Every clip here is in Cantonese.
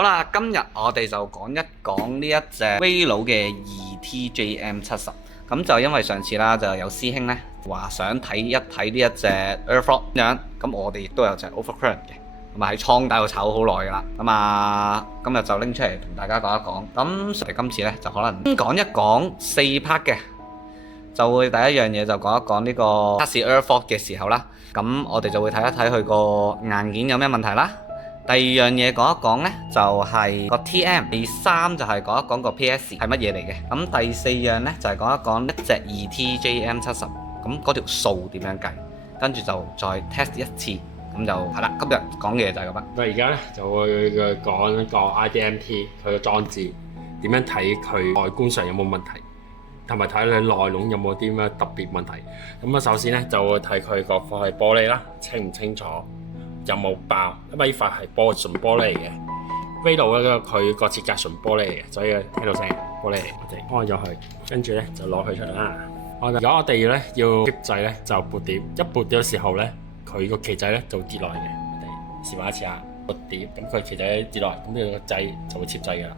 好啦，今日我哋就講一講呢一隻 Velo 嘅 2TJM70。咁就因為上次啦，就有師兄呢話想睇一睇呢一隻 Airflow 咁樣，咁我哋亦都有隻 Overcurrent 嘅，咁啊喺倉底度炒好耐噶啦。咁啊，今日就拎出嚟同大家講一講。咁我哋今次呢，就可能講一講4 part 嘅，就會第一樣嘢就講一講呢個測試 Airflow 嘅時候啦。咁我哋就會睇一睇佢個硬件有咩問題啦。第二樣嘢講一講呢，就係個 TM。第三就係講一講個 PS 係乜嘢嚟嘅。咁第四樣呢，就係講一講一隻 2TJM70，咁嗰條數點樣計，跟住就再 test 一次，咁就係啦。今日講嘅嘢就係咁啦。我而家咧就會講一個 IDMT 佢個裝置點樣睇佢外觀上有冇問題，同埋睇佢內籠有冇啲咩特別問題。咁啊，首先咧就會睇佢個貨係玻璃啦，清唔清楚，有冇爆，因為呢塊係純玻璃嚟嘅。Velo 咧佢個設計純玻璃嚟嘅，所以聽到聲玻璃嚟。我哋開咗佢，跟住咧就攞佢出嚟啦。如果我哋咧要擊掣咧，就撥碟，一撥嘅時候咧，佢個旗仔咧就會跌落嚟嘅。我哋試玩一次下，撥碟，咁佢旗仔跌落嚟，咁呢個掣就會貼掣㗎啦。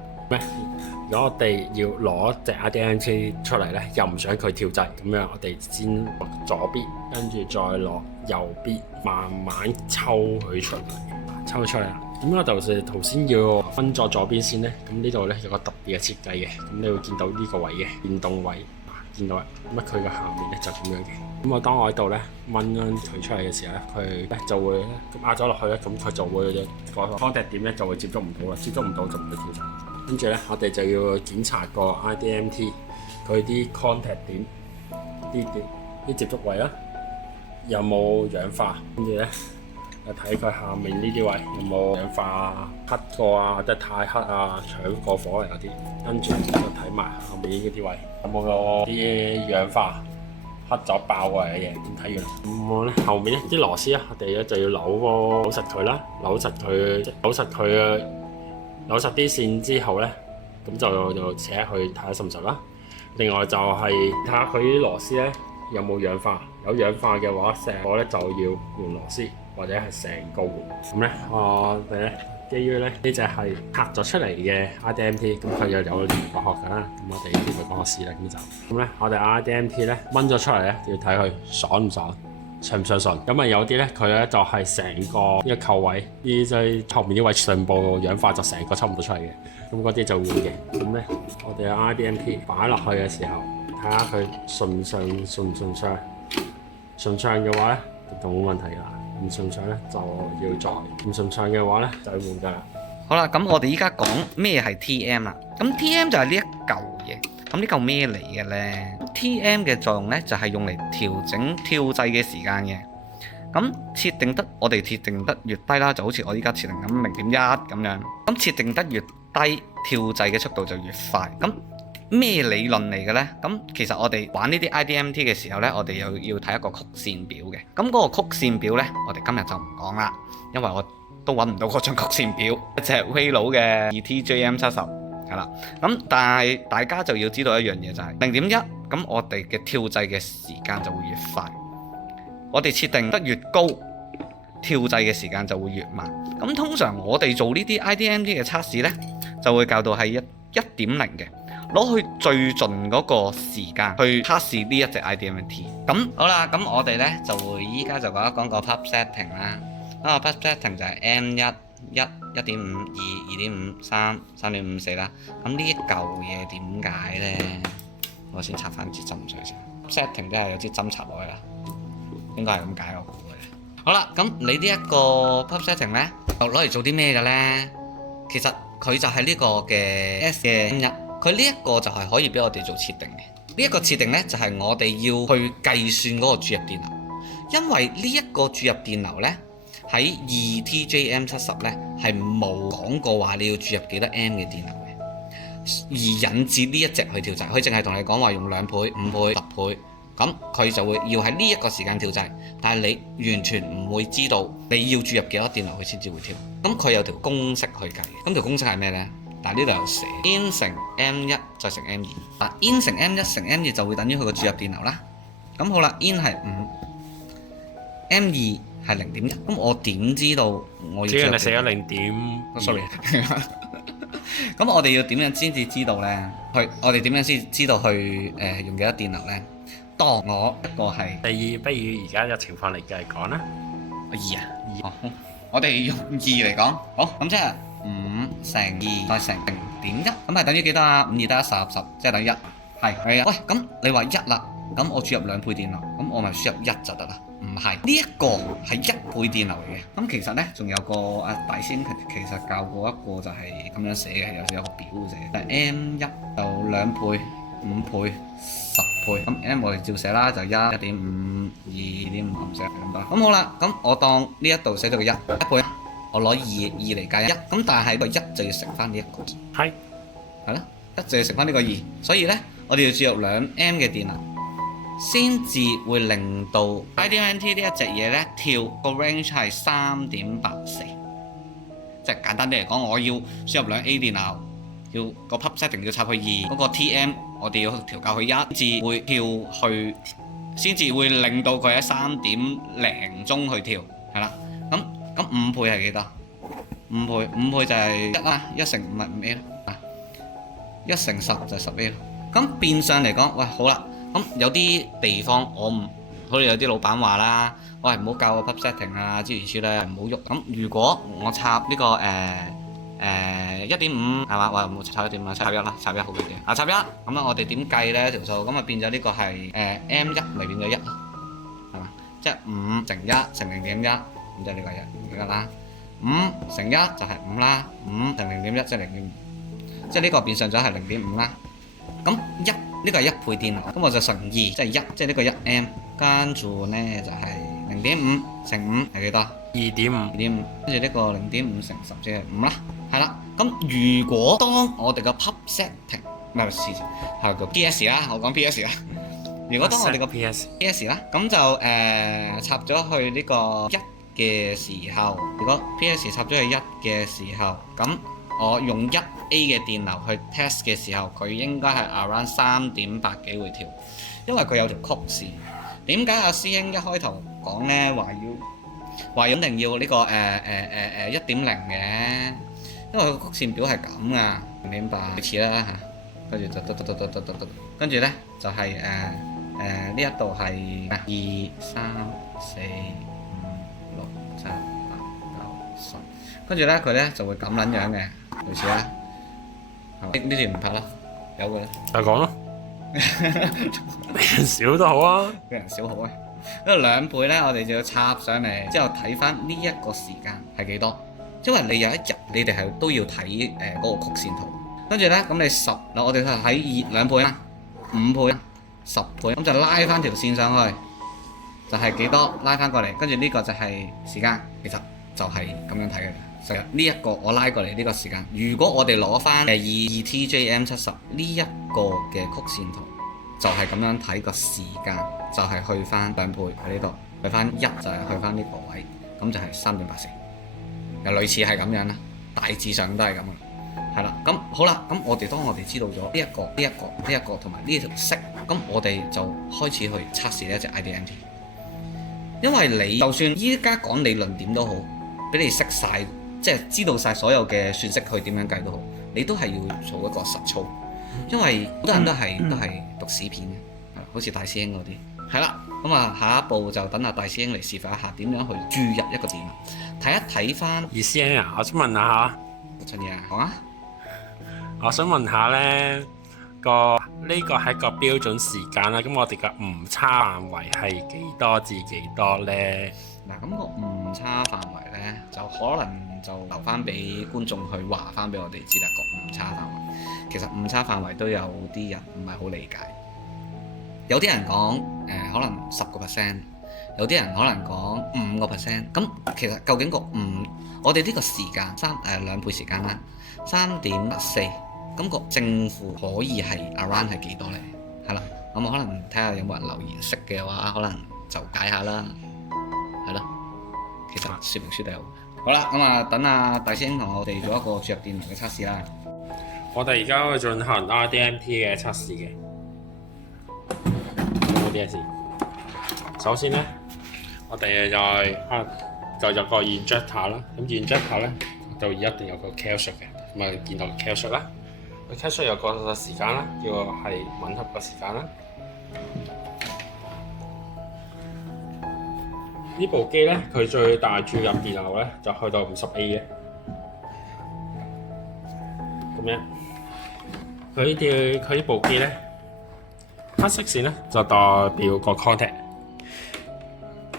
如果我哋要攞隻 IDMT 出嚟咧，又唔想佢跳掣，咁樣我哋先攞左邊，跟住再攞右邊，慢慢抽佢出嚟，抽佢出嚟啦。咁我就頭先要分咗左邊先咧，咁呢度咧有個特別嘅設計嘅，咁你會見到呢個位嘅電動位，見到啦。咁佢嘅下面咧就咁樣嘅。咁當我喺度咧掹佢出嚟嘅時候咧，佢咧就會咁壓咗落去咧，咁佢就會個 contact 點咧就會接觸唔到啦，接觸唔到就唔會跳掣。跟住咧，我哋就要檢查個 IDMT 佢啲 contact 點，啲接觸位啦，有冇氧化？跟住咧，就睇佢下面呢啲位有冇氧化黑過啊，或者太黑啊，搶過火嚟嗰啲。跟住就睇埋下面呢啲位有冇啲氧化黑咗爆過嚟嘅嘢。咁睇完，咁咧後面咧啲螺絲咧，我哋咧就要扭實佢啦，扭實佢。扭實啲線之後咧，咁就扯去睇下實唔實啦。另外就係睇下佢啲螺絲咧有冇氧化，有氧化嘅話，成個咧就要換螺絲，或者係成個換。咁咧我哋咧基於咧呢隻係拆咗出嚟嘅 IDMT，咁佢又有連化學㗎啦。咁我哋叫佢講個試啦，咁咧我哋 IDMT 咧掹咗出嚟咧，要睇佢爽唔爽。順唔順？咁啊有啲咧，佢咧就係成個呢個扣位，呢即後面呢位上部氧化就成個抽唔到出嚟嘅，咁嗰啲就換嘅。咁咧，我哋嘅 IDMT 擺落去嘅時候，睇下佢順唔順暢。順暢嘅話咧，就冇問題㗎啦。唔順暢咧，就要再唔順暢嘅話咧，就要換㗎啦。好啦，咁我哋依家講咩係 TM 啦。咁 TM 就係呢一嚿嘢。咁呢嚿咩嚟嘅呢？ TM 嘅作用呢，就係用嚟調整跳掣嘅時間嘅。咁我哋設定得越低啦，就好似我依家設定咁0.1咁樣。咁設定得越低，跳掣嘅速度就越快。咁咩理論嚟嘅呢？咁其實我哋玩呢啲 IDMT 嘅時候呢，我哋又要睇一個曲線表嘅。咁嗰個曲線表呢，我哋今日就唔講啦，因為我都揾唔到嗰張曲線表。一隻 Velo 嘅 2TJM70。係啦，咁但係大家就要知道一樣嘢就係0.1，咁我哋嘅跳掣嘅時間就會越快。我哋設定得越高，跳掣嘅時間就會越慢。咁通常我哋做呢啲 IDMT 嘅測試呢，就會教到係1.0嘅，攞去最盡嗰個時間去測試呢一隻 IDMT。咁好啦，咁我哋呢就會依家就講一講個 pub setting 啦。個 pub setting 就係 M1。1.5、2、2.5、3、3.54啦。咁呢一嚿嘢點解呢？我先插翻支針水先。setting 都係有支針插落去啦，應該係咁解我估嘅。好啦，咁你呢一個 pub setting 呢，又攞嚟做啲咩嘅呢？其實佢就係呢個嘅 S 嘅 M1，佢呢一個就係可以俾我哋做設定嘅。呢一個設定呢，就係我哋要去計算嗰個注入電流，因為呢一個注入電流呢，喺 2TJM70 咧係冇講過話你要注入幾多 M 嘅電流嘅，而引致呢一隻去跳掣，佢淨係同你講話用2倍、5倍、10倍，咁佢就會要喺呢一個時間跳掣，但係你完全唔會知道你要注入幾多電流佢先至會跳。咁佢有條公式去計嘅，咁條公式係咩呢？但係呢度有寫 in 乘 M1 再乘 M2，嗱 in 乘 M1 乘 M2 就會等於佢個注入電流啦。咁好啦 ，in 係5，M2 係0.1，咁我點知道我要只要你着寫咗0.2 ？sorry，咁我哋要點樣先至知道呢？我哋點樣先知道去用幾多電流呢？當我一個係第二，不如而家嘅情況嚟計講啦。 2啊，好，我哋用2嚟講，好，咁即係5乘2再乘0.1，咁係等於幾多啊？5 2得10，即係等於1，係啊。喂，咁你話1啦，咁我注入2倍電流，咁我咪輸入1就得啦？唔係，呢一個係1倍電流嚟嘅。咁其實呢，仲有個大師兄其實教過一個就係咁樣寫嘅，有個表寫，就係 M1 就2倍、5倍、10倍。咁 M 我哋照寫啦，就1、1.5、2.5咁寫咁多。咁好啦，咁我當呢一度寫咗個1倍，我攞2嚟加1，咁但係個1就要乘翻呢一個2，係咯，1就要乘翻呢個2，所以呢，我哋要注入2 M 嘅電流，先至會令到 IDMT 呢一隻嘢呢跳個 range 係3.84，即係簡單啲嚟講，我要輸入2 A 電流，要個 pub setting 要插去2，嗰個 TM 我哋要調校去1，至會跳去，先至會令到佢喺3.0中去跳，係啦。咁5倍係幾多？5倍就係1啦，1乘5咪5A 咯，1乘10就係10A 咯。咁變相嚟講，喂好啦。咁有啲地方我唔，好似有啲老闆話啦，喂唔好教我 pub setting 啊，諸如此類，唔好喐。咁如果我插呢個1.5係嘛，喂唔好插1.5啦，插1啦，插1好啲嘅。插1，咁啊我哋點計呢條數？咁啊變咗呢個係M1咪變咗1咯，係嘛？即係5乘1乘0.1，咁即係呢個1啦。5乘1就係5啦，5乘0.1即係0.5，即係呢個變相咗係0.5啦。咁呢個係1倍電流，咁我就乘2，即係1，即係呢個1M，跟住呢就係0.5乘5係幾多？2.5，跟住呢個0.5乘10即係5啦，係啦。咁如果當我哋個 pub setting 唔係係個 PS 啦，我講 PS 啦。如果當我哋個 PS 啦，咁就插咗去呢個1嘅時候，如果 PS 插咗去1嘅時候，咁我用1A 嘅電流去 test 嘅時候，佢應該係 around 3.8幾會跳，因為佢有條曲線。點解阿師兄一開頭講呢話一定要呢個1.0嘅？因為佢個曲線表係咁噶，0.8類似啦嚇，跟住就跟住呢就係呢一度係2、3、4、5、6、7、8、9、10，跟住呢佢呢就會咁撚樣嘅，類似啦。呢段唔拍啦，有嘅。就講咯，俾人少都好啊，俾人少好啊。因為2倍呢，我哋就要插上嚟，之後睇翻呢一個時間係幾多。因為你有一日你哋係都要睇嗰個曲線圖，跟住呢，咁你10嗱，我哋睇2倍啦、5倍啦、10倍，咁就拉翻條線上去，就係幾多拉翻過嚟，跟住呢個就係時間，其實就係咁樣睇嘅。成日呢一個我拉過嚟呢個時間，如果我哋攞翻2TJM70呢一個嘅曲線圖，就係咁樣睇個時間，就係去翻2倍喺呢度，去翻1就係去翻呢個位，咁就係3.84。又類似係咁樣啦，大致上都係咁啊，係啦。咁好啦，咁當我哋知道咗呢一個同埋呢條式，咁我哋就開始去測試呢一隻 IDMT。因為你就算依家講理論點都好，俾你識晒，即係知道晒所有嘅算式去點樣計都好，你都係要做一個實操。因為好多人都係讀屎片嘅，好似大師兄嗰啲。係啦，咁啊下一步就等阿大師兄嚟示範一下點樣去注入一個電流，睇一睇翻。二師兄啊，我想問下，陳爺講啊，我想問下咧，呢個係個標準時間啦，咁我哋嘅誤差範圍係幾多至幾多咧？嗱，咁個誤差範圍咧，就可能就留翻俾觀眾去話翻俾我哋知啦。個誤差範圍其實誤差範圍都有啲人唔係好理解。有啲人講可能10%，有啲人可能講5%。咁其實究竟我哋呢個時間2倍時間啦，3.84，咁個正負可以係 around 係幾多呢？係啦，咁可能睇下有冇人留言識嘅話，可能就解下啦。係咯，其實說明書都有。好啦，咁啊等阿大師兄同我哋做一個注入電流嘅測試啦。我哋而家會進行 IDMT 嘅測試嘅。首先呢，我哋就有個 injector 啦。咁 injector 咧就一定有個 calshot 嘅，咁啊見到 calshot 啦。個 calshot 有個時間啦，叫係吻合個時間啦。呢部機咧，佢最大注入電流咧就去到50A 嘅，咁樣。佢呢部機咧，黑色線咧就代表個 contact，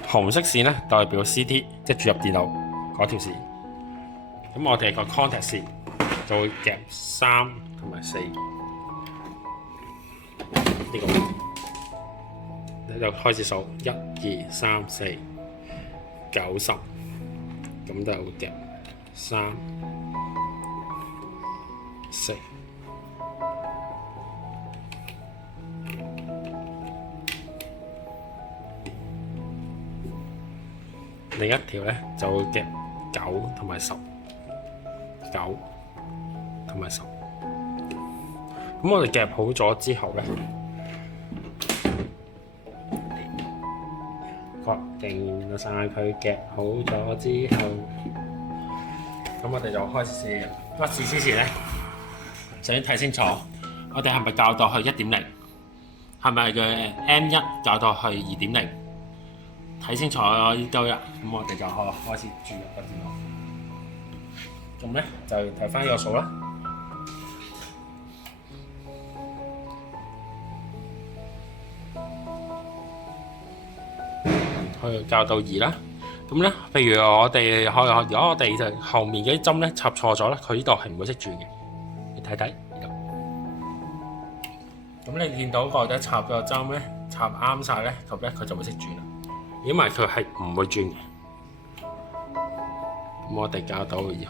紅色線咧代表 CT， 即係注入電流嗰條線。咁我哋個 contact 線就會夾3同埋4呢個位置，你就開始數1、2、3、4、90，咁就會夾3、4。另一條咧就會夾9同埋10，9同埋10。咁我哋夾好咗之後咧，確定晒佢夾好咗之後，咁我哋就開始試。不過試之前咧，首先睇清楚，我哋係咪校到去 1.0， 係咪嘅 M1 校到去 2.0？睇清楚呢堆啦，咁我哋就開始注入個電流。咁咧就睇翻呢個數啦。去校到2啦。咁咧，譬如我哋如果我哋就後面嗰啲針咧插錯咗咧，佢呢度係唔會識轉嘅。你睇睇呢度。咁你見到個咧插個針咧插啱晒咧，咁咧佢就會識轉啦。因為佢係唔會轉嘅，咁我哋校到2，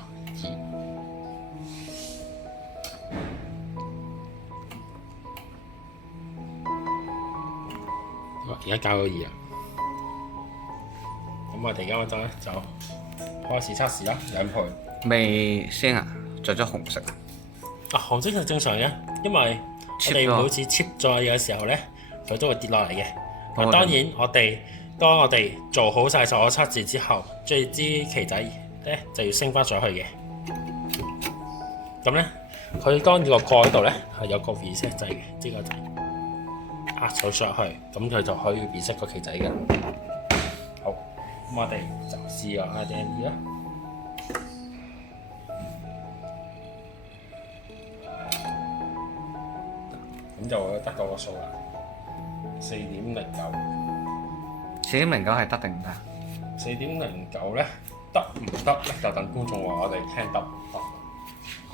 而家校到2啦。咁我哋而家嗰陣咧就開始測試啦，兩倍。未先啊，着咗紅色。紅色係正常嘅，因為我哋每次 chip 載嘅時候咧，佢都會跌落嚟嘅。但當然當我哋做好晒所有測試之後，最支旗仔咧就要升翻上去嘅。咁咧，佢當個蓋度咧係有個 reset 掣嘅，即係個掣壓咗上去，咁佢就可以 reset 個旗仔嘅。好，咁我哋就試個 RDME 啦。咁就會得到個數啦，4.09。4.09係得定唔得？4.09咧得唔得咧？就等觀眾話我哋聽得唔得。哦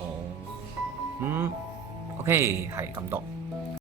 ，OK，係咁多。